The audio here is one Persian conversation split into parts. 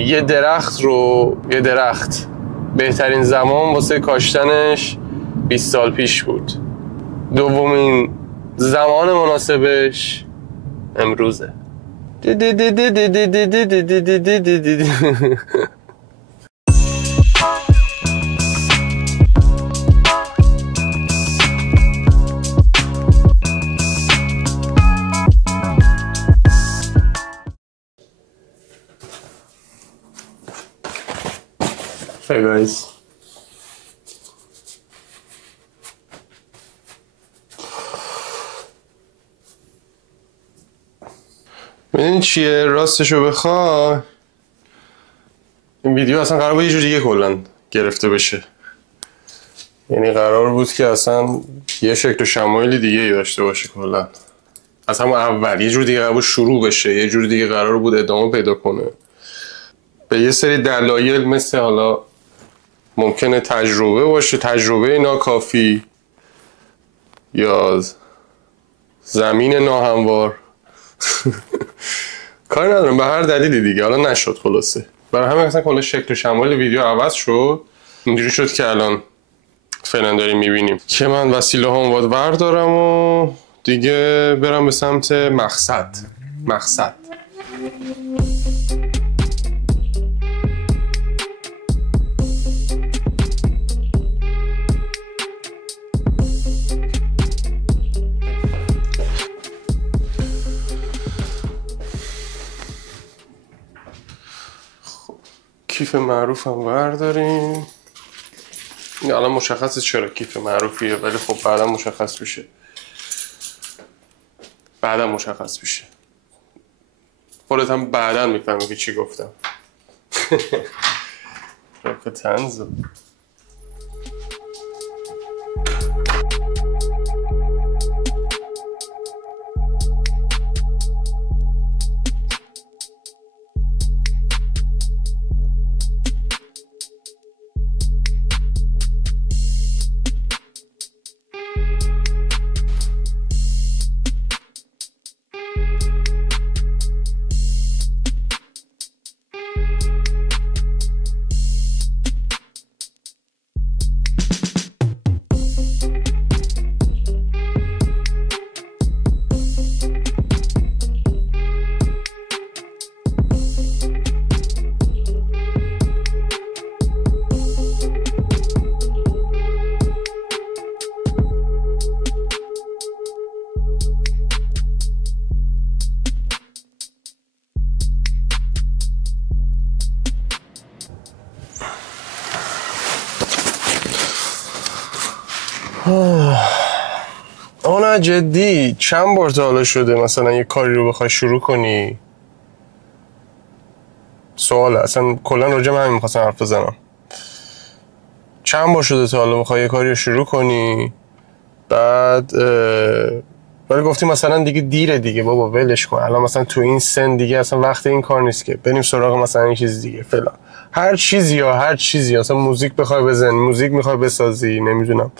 یه درخت بهترین زمان واسه کاشتنش 20 سال پیش بود. دومین زمان مناسبش امروزه. Hey guys. میدونی چیه؟ راستشو بخوای این ویدیو اصلا قرار بود یه جور دیگه کلا گرفته بشه. یعنی قرار بود که اصلا یه شکل و شمایل دیگه داشته باشه کلا. از همون اول یه جور دیگه قرار بود شروع بشه، یه جور دیگه قرار بود ادامه پیدا کنه. به یه سری دلایل مثل حالا ممکنه تجربه باشه، تجربه ناکافی یا زمین ناهموار کاری ندارم، به هر دلیلی دیگه حالا نشد. خلاصه برای همین اصلا کلا شکل و شمایل ویدیو عوض شد. اینجوری شد که الان فعلا داریم میبینیم که من وسیله هام باید بردارم و دیگه برم به سمت مقصد. کیف معروف هم برداریم. این الان مشخصه چرا کیف معروفیه، ولی خب بعدا مشخص میشه. خودت هم بعدا میفهمی که چی گفتم. رفت تنزو آنا جدی چند بار تا حالا شده مثلا یه کاری رو بخوای شروع کنی؟ سواله، اصلا کلا راجع به همین می‌خواستم حرف بزنم. چند بار شده تا حالا می‌خوای یه کاری رو شروع کنی بعد ولی گفتی مثلا دیگه دیره دیگه، بابا ولش کن، الان مثلا تو این سن دیگه اصلا وقت این کار نیست که بریم سراغ مثلا این چیز دیگه فلان. هر چیزی اصلا موزیک بخوای بزنی، موزیک می‌خوای بسازی، نمیدونم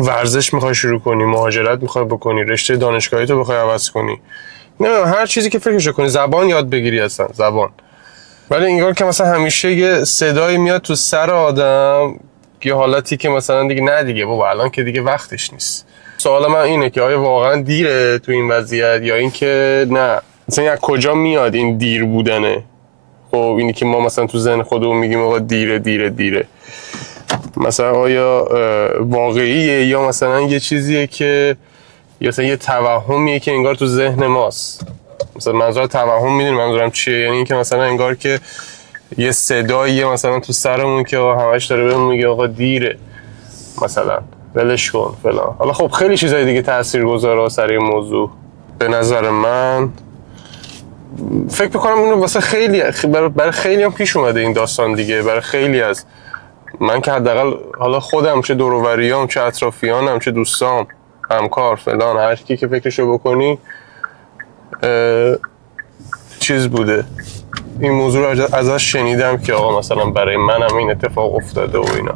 ورزش میخوای شروع کنی، مهاجرت میخوای بکنی، رشته دانشگاهی تو بخوای عوض کنی، نه هر چیزی که فکرشو کنی، زبان یاد بگیری اصلا زبان. ولی انگار که مثلا همیشه یه صدایی میاد تو سر آدم، یه حالتی که مثلا دیگه نه دیگه بابا الان که دیگه وقتش نیست. سوال من اینه که آیا واقعا دیره تو این وضعیت یا اینکه نه؟ مثلا از کجا میاد این دیر بودنه؟ خب اینی که ما مثلا تو ذهن خودمون میگیم آقا دیره مثلا آیا واقعیه یا مثلا یه چیزیه که یا مثلا یه توهمیه که انگار تو ذهن ماست؟ مثلا منظور توهم میدونی منظورم چیه؟ یعنی اینکه مثلا انگار که یه صداییه مثلا تو سرمون که همش داره بهمون میگه آقا دیره، مثلا ولش کن فلان. حالا خب خیلی چیزای دیگه تاثیرگذاره سر این موضوع. به نظر من فکر می‌کنم اینو واسه خیلی برای خیلی هم پیش اومده این داستان دیگه. برای خیلی از من که حداقل حالا خودم، چه دور و بریام، چه اطرافیانم، چه دوستام، همکار فلان، هر کی که فکرشو بکنی چیز بوده این موضوع رو ازش شنیدم که آقا مثلا برای منم این اتفاق افتاده و اینا.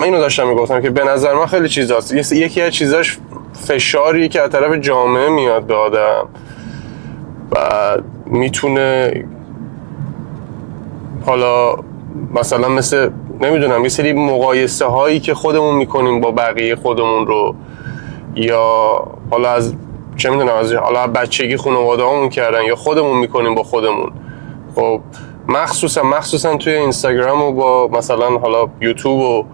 من اینو داشتم میگفتم که به نظر من خیلی چیزاست. یکی از چیزاش فشاری که از طرف جامعه میاد به آدم و میتونه حالا مثلا مثل نمیدونم یه سری مقایسه هایی که خودمون میکنیم با بقیه خودمون رو، یا حالا از چه میدونم از حالا بچگی خانواده هامون کردن یا خودمون میکنیم با خودمون. خب مخصوصا توی اینستاگرام و با مثلا حالا یوتیوب و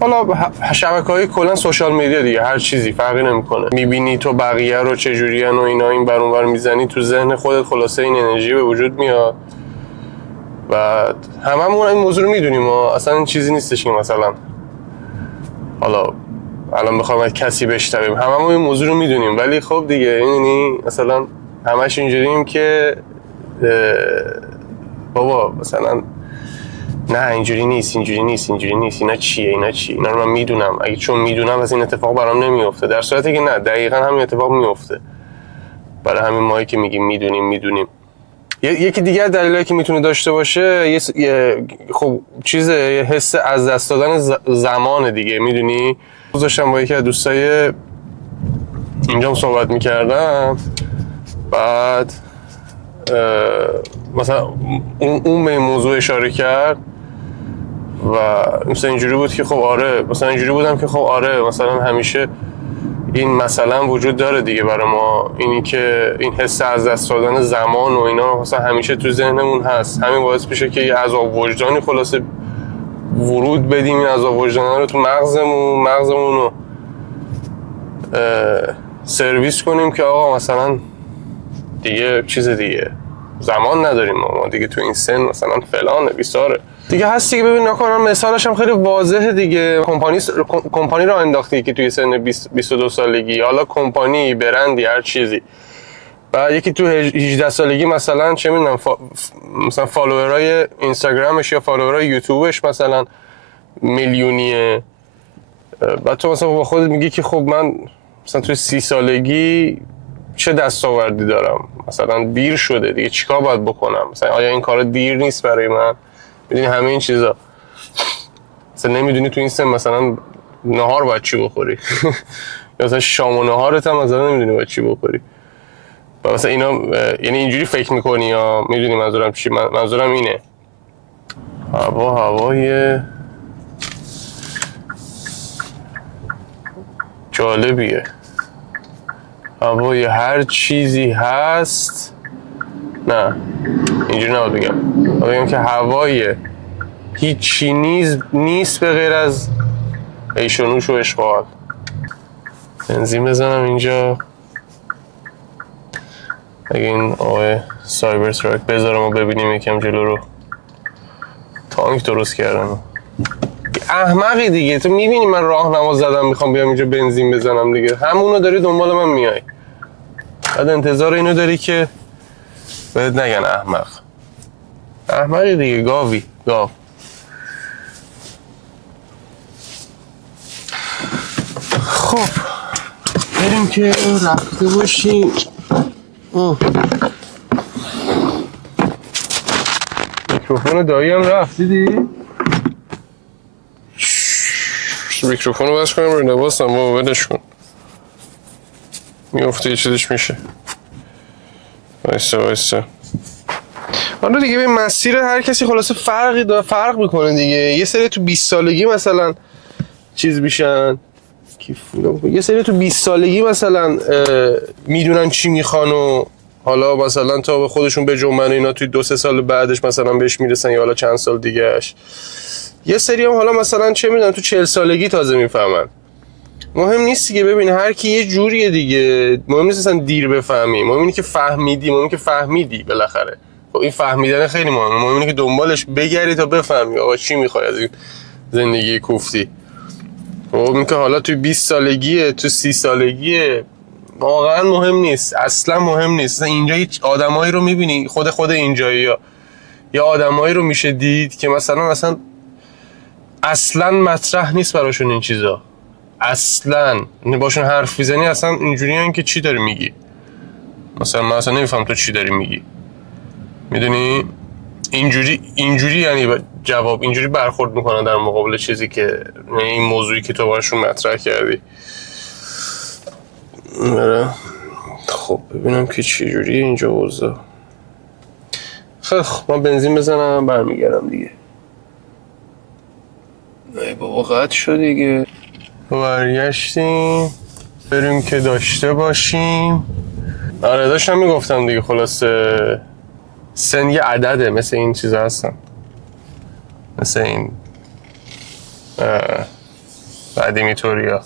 حالا شبکه‌های کلا سوشال میدیا دیگه، هر چیزی فرقی نمیکنه. میبینی تو بقیه رو چجوریان و اینا، این بر اون بر میزنی، تو ذهن خودت خلاصه این انرژی به وجود میاد. و هممون این موضوع رو میدونیم، اصلا این چیزی نیستش که مثلا حالا الان بخوایم از کسی بشنویم، هممون این موضوع رو میدونیم. ولی خب دیگه یعنی مثلا همش اینجوریم که بابا مثلا نه اینجوری نیست، اینا چیه، اینا رو من میدونم، اگه چون میدونم از این اتفاق برام نمیفته، در صورتی که نه، دقیقا همین اتفاق میفته. برای همین ماهی که میگیم میدونیم. یکی دیگر دلیلی که میتونه داشته باشه خب یه حس از دست دادن زمان دیگه. میدونی داشتم با یکی از دوستای اینجام صحبت میکردم، بعد مثلا اون به این موضوع اشاره کرد و مثلا اینجوری بود که خب آره، مثلا اینجوری بودم که خب آره، مثلا همیشه این مثلا وجود داره دیگه برای ما، اینی که این حس از دست دادن زمان و اینا مثلا همیشه تو ذهنمون هست. همین باعث میشه که یه عذاب وجدانی خلاصه ورود بدیم، این عذاب وجدان رو تو مغزمون رو سرویس کنیم که آقا مثلا دیگه چیز دیگه زمان نداریم ما دیگه، تو این سن مثلا فلانه بیساره دیگه هست دیگه. ببین نکنم مثالش هم خیلی واضحه دیگه. کمپانی رو انداختی که توی سن 22 سالگی، حالا کمپانی، برندی، هر چیزی، و یکی تو 18 سالگی مثلا چه میدونم مثلا فالوورای اینستاگرامش یا فالوورای یوتیوبش مثلا میلیونیه، بعد تو مثلا با خودت میگی که خب من مثلا توی 30 سالگی چه دستاوردی دارم، مثلا دیر شده دیگه، چیکار باید بکنم، مثلا آیا این کار دیر نیست برای من؟ میدونی همه این چیزا، مثلا نمیدونی تو این سن مثلا نهار باید چی بخوری یا مثلا شام و نهارت هم مثلا نمیدونی باید چی بخوری. و مثلا اینا یعنی اینجوری فکر میکنی یا میدونی منظورم چی؟ منظورم اینه هوای جالبیه، هوای هر چیزی هست. نه اینجوری نباید بگم که هوای هیچی نیست به غیر از عیش و نوش و اشغال. بنزین بزنم اینجا، اگه این آقای سایبر تراک بذارم و ببینیم یکم جلو رو. تانک درست کردم. احمقی دیگه، تو میبینی من راهنما زدم میخوام بیام اینجا بنزین بزنم دیگه، همونو داری دنبال من میای، بعد انتظار اینو داری که بهت نگن احمقی دیگه، گاو. خب بریم که رفته باشیم. میکروفون دایی هم رفت، دیدی؟ میکروفون رو بس کنم روی لباسم، بابا ولش کن، میافته یه چیزش میشه. وایسا حالا دیگه به مسیر هر کسی خلاصه فرق میکنه دیگه. یه سری تو 20 سالگی مثلا چیز میشن، یه سری تو 20 سالگی مثلا میدونن چی میخوان و حالا مثلا تا به خودشون به جنبن اینا توی 2-3 سال بعدش مثلا بهش میرسن، یا حالا چند سال دیگهش. یه سری هم حالا مثلا چه میدونن تو 40 سالگی تازه میفهمن. مهم نیست دیگه، ببین هر کی یه جوریه دیگه، مهم نیست اصلا دیر بفهمی، مهم اینه که فهمیدی بالاخره. خب این فهمیدن خیلی مهمه، مهم اینه که دنبالش بگردی تا بفهمی آقا چی میخوای از این زندگی کوفتی. خب این که حالا تو 20 سالگیه، تو 30 سالگیه، واقعا مهم نیست، اصلا مهم نیست. اینجا آدمایی رو میبینی، خود اینجایی‌ها یا آدمایی رو میشه دید که مثلا اصلا مطرح نیست براشون این چیزا، اصلا باشون حرف میزنی اصلا اینجوریه که چی داری میگی، مثلا من اصلا نمیفهم تو چی داری میگی، میدونی؟ اینجوری یعنی جواب اینجوری برخورد میکنن در مقابل چیزی که این موضوعی که تو باشون مطرح کردی. خب ببینم که چی جوریه اینجا اوضاع. خیلی خب من بنزین بزنم برمیگردم دیگه. ای بابا قطع شد دیگه. برگشتیم بریم که داشته باشیم. آره داشتم میگفتم دیگه. خلاصه سن یه عدده، مثل این چیزا هستن، مثل این قدیمی توریا.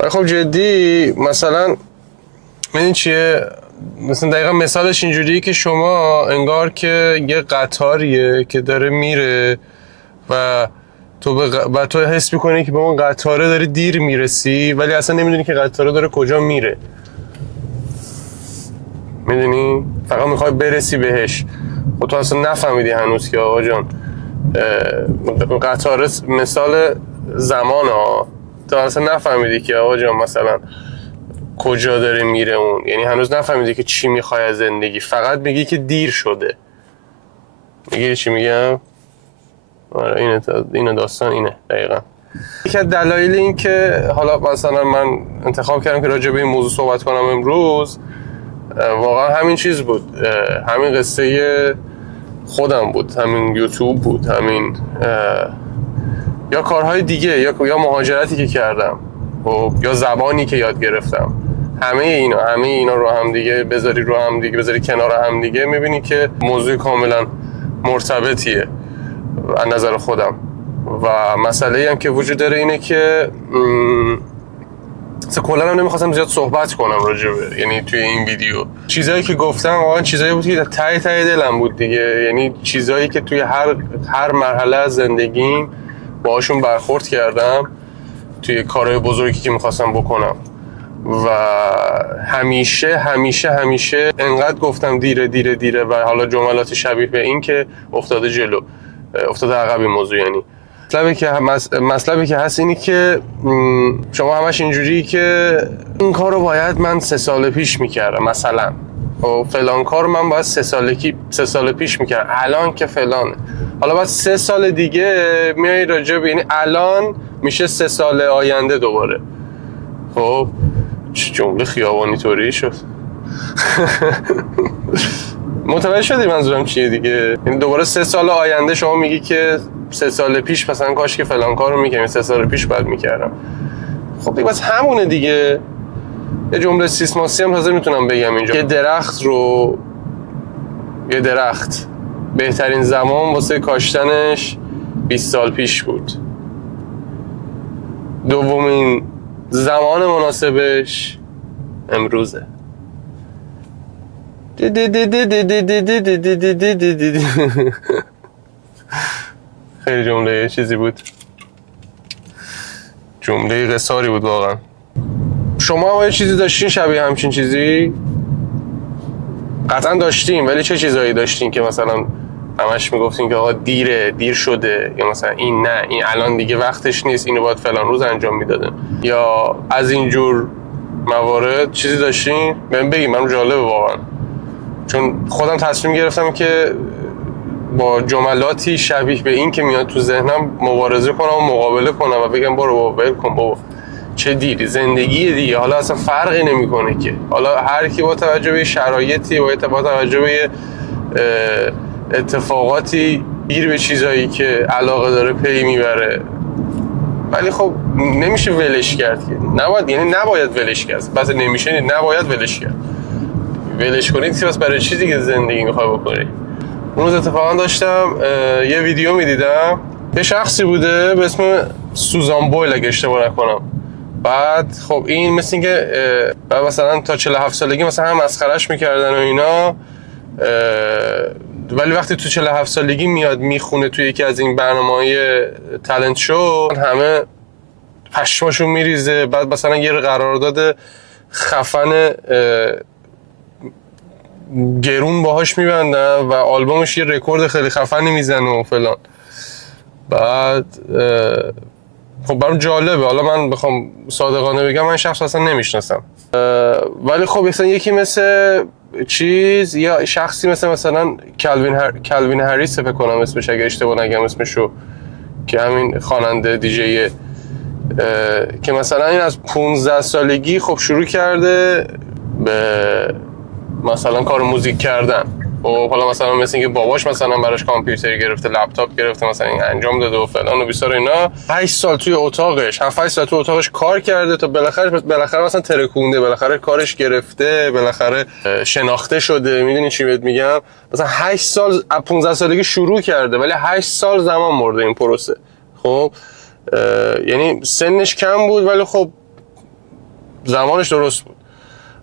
ولی خب جدی مثلا این چیه، مثلا دقیقا مثالش اینجوریه که شما انگار که یه قطاریه که داره میره و تو حس میکنی که به اون قطاره داری دیر میرسی، ولی اصلا نمیدونی که قطاره داره کجا میره. میدونی؟ فقط میخوای برسی بهش. خب تو اصلا نفهمیدی هنوز که آقا جان قطاره مثال زمان ها، تو اصلا نفهمیدی که آقا جان مثلا کجا داره میره اون. یعنی هنوز نفهمیدی که چی میخوای از زندگی، فقط میگی که دیر شده. میگی چی میگم؟ آره اینه داستان اینه دقیقا. یکی از دلایل این که حالا مثلا من انتخاب کردم که راجع به این موضوع صحبت کنم امروز، واقعا همین چیز بود، همین قصه خودم بود، همین یوتیوب بود، همین یا کارهای دیگه یا مهاجرتی که کردم یا زبانی که یاد گرفتم. همه اینا رو هم دیگه بذاری کنار هم دیگه، میبینی که موضوع کاملا مرتبطیه از نظر خودم. و مسئله هم که وجود داره اینه که کلا هم نمیخواستم زیاد صحبت کنم راجبه، یعنی توی این ویدیو چیزایی که گفتم واقعا چیزایی بود که ته دلم بود دیگه. یعنی چیزایی که توی هر مرحله از زندگیم باهاشون برخورد کردم توی کارهای بزرگی که میخواستم بکنم و همیشه انقدر گفتم دیره و حالا جملات شبیه به این که افتاده عقب این موضوع. یعنی مطلبی که هست اینی که شما همش اینجوری که این کار رو باید من 3 سال پیش میکردم مثلا، و فلان کار من باید 3 سال پیش میکردم، الان که فلانه. حالا بعد 3 سال دیگه میای راجع به، یعنی الان میشه 3 سال آینده دوباره. خب جمله خیابانی طوری شد. متوجه شدی منظورم چیه دیگه؟ یعنی دوباره 3 سال آینده شما میگی که 3 سال پیش مثلا کاش که فلان کارو میکردم، 3 سال پیش بعد میکردم. خب دیگه بس همونه دیگه. یه جمله سیسماسی هم تازه میتونم بگم اینجا. یه درخت بهترین زمان واسه کاشتنش 20 سال پیش بود. دومین زمان مناسبش امروزه. خیلی جمله چیزی بود، جمله قصاری بود واقعا. شما هم یه چیزی داشتین شبیه همچین چیزی؟ قطعا داشتین، ولی چه چیزایی داشتین که مثلا همش میگفتین که آقا دیر شده، یا مثلا این الان دیگه وقتش نیست، اینو باید فلان روز انجام میدادن، یا از اینجور موارد چیزی داشتین؟ بهم بگی، من جالبه واقعا، چون خودم تصمیم گرفتم که با جملاتی شبیه به این که میاد تو ذهنم مبارزه کنم و مقابله کنم و بگم برو ول کن بابا، چه دیری، زندگی دیگه، حالا اصلا فرقی نمیکنه که، حالا هر کی با توجه به شرایطی با توجه به اتفاقاتی گیر به چیزایی که علاقه داره پی میبره. ولی خب نمیشه ولش کرد که، نباید ولش کرد، بس نمیشه، نباید ولش کرد. ولش کنید که بس برای چیزی که زندگی میخوای بکنی. اون روز اتفاقا داشتم یه ویدیو میدیدم، یه شخصی بوده به اسم سوزان بویل اگه اشتباه نکنم. بعد خب این مثل این که مثلا تا 47 سالگی مثلا هم مسخرهش میکردن و اینا، ولی وقتی تو 47 سالگی میاد میخونه توی یکی از این برنامه‌های تالنت شو، همه پشماشون میریزه. بعد مثلا یه قرارداد خفن گرون باهاش میبندن و آلبومش یه رکورد خیلی خفنی میزنه و فلان. بعد خب برام جالبه، حالا من بخوام صادقانه بگم من شخص اصلا نمیشناسم، ولی خب مثلا یکی مثل چیز، یا شخصی مثلا کلوین هریس فکر کنم اسمش اگه اشتباه نگم اسمشو، که همین خواننده دیجیه، که مثلا این از 15 سالگی خب شروع کرده به مثلا کار موزیک کردن. و حالا مثلا مثل اینکه باباش مثلا براش کامپیوتر گرفته، لپتاپ گرفته، مثلا این انجام داده و فلان و بیسار اینا. 8 سال توی اتاقش، 7 سال توی اتاقش کار کرده تا بالاخره مثلا ترکونده، بالاخره کارش گرفته، بالاخره شناخته شده. میدونی چی بهت میگم؟ مثلا 8 سال 15 سالگی شروع کرده ولی 8 سال زمان برده این پروسه. خب یعنی سنش کم بود ولی خب زمانش درست بود.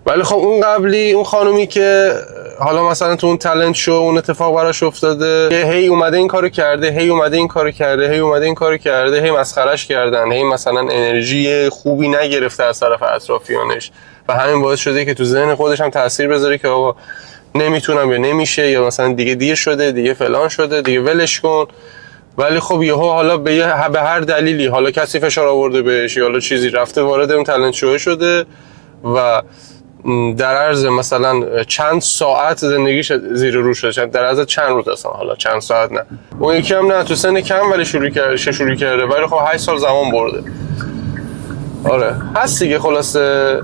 ولی خب اون قبلی، اون خانومی که حالا مثلا تو اون تالنت شو اون اتفاق براش افتاده، هی اومده این کارو کرده، هی اومده این کارو کرده، هی اومده این کارو کرده، هی مسخرهش کردن، هی مثلا انرژی خوبی نگرفته از طرف اطرافیانش و همین باعث شده که تو ذهن خودش هم تاثیر بذاره که آقا نمیتونم یا نمیشه یا مثلا دیگه دیر شده، دیگه فلان شده، دیگه ولش کن. ولی خب یهو حالا به هر دلیلی، حالا کسی فشار آورده بهش یا حالا چیزی، رفته وارد اون تالنت شو شده و در عرض مثلا چند ساعت زندگیش زیر رو شده، در عرض چند روز اصلا، حالا چند ساعت نه، اون یکی هم نه، تو سن کم ولی شروع کرده ولی خب 8 سال زمان برده. آره هست دیگه. خلاصه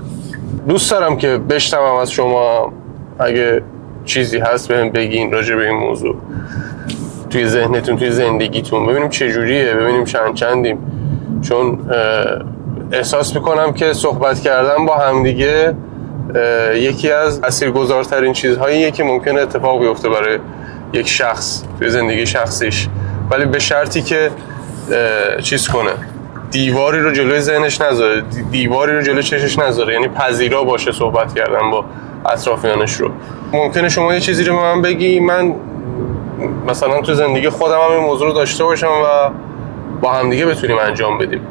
دوست دارم که بشنوم از شما اگه چیزی هست بهم بگین راجع به این موضوع، توی ذهنتون، توی زندگیتون، ببینیم چه جوریه، ببینیم چندیم. چون احساس میکنم که صحبت کردن با همدیگه یکی از تاثیرگذارترین چیزهاییه که ممکنه اتفاق بیفته برای یک شخص توی زندگی شخصیش، ولی به شرطی که چیز کنه، دیواری رو جلوی ذهنش نذاره، دیواری رو جلوی چشش نذاره، یعنی پذیرا باشه صحبت کردن با اطرافیانش رو. ممکنه شما یه چیزی رو به من بگی، من مثلا تو زندگی خودم هم این موضوع رو داشته باشم و با همدیگه بتونیم انجام بدیم،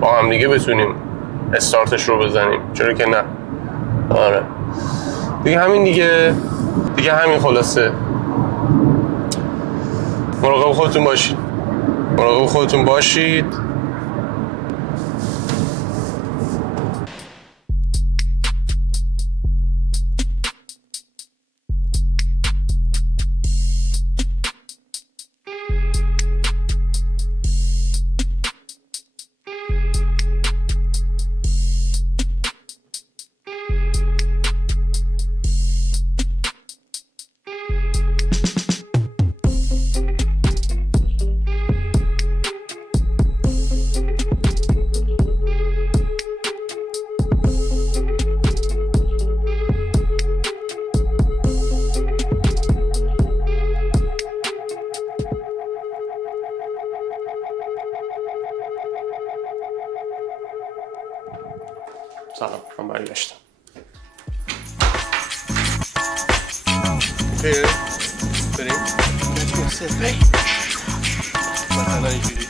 با همدیگه بتونیم استارتش رو بزنیم، چرا که نه. آره دیگه همین دیگه همین. خلاصه مراقب خودتون باشید. سلام، من برگشتم. بریم؟ مثلا اینجوری